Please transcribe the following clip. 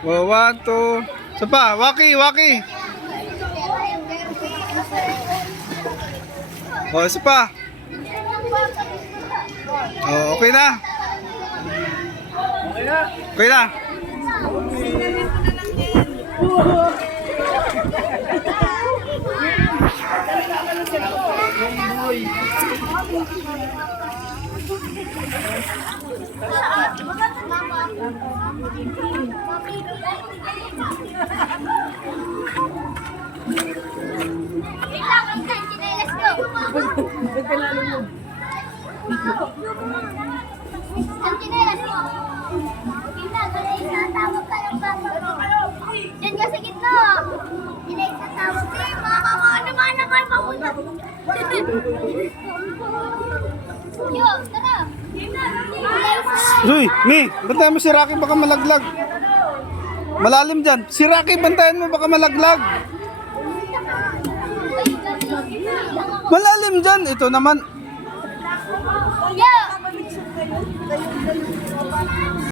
Oh, 1, 2. Isa pa, Waki, Waki. Oh, isa pa. Oh, okay na. Okay na. Ang chinelas mo. Tawag ka ng papa mo. Diyan ka sa gitna. Tawag ka. Mama, naman naman mapunta. Yo, tara. Uy, Mi, bantayan mo si Rocky, baka malaglag. Malalim dyan. Si Rocky, bantayan mo, baka malaglag. Malalim dyan. Ito naman. Yo.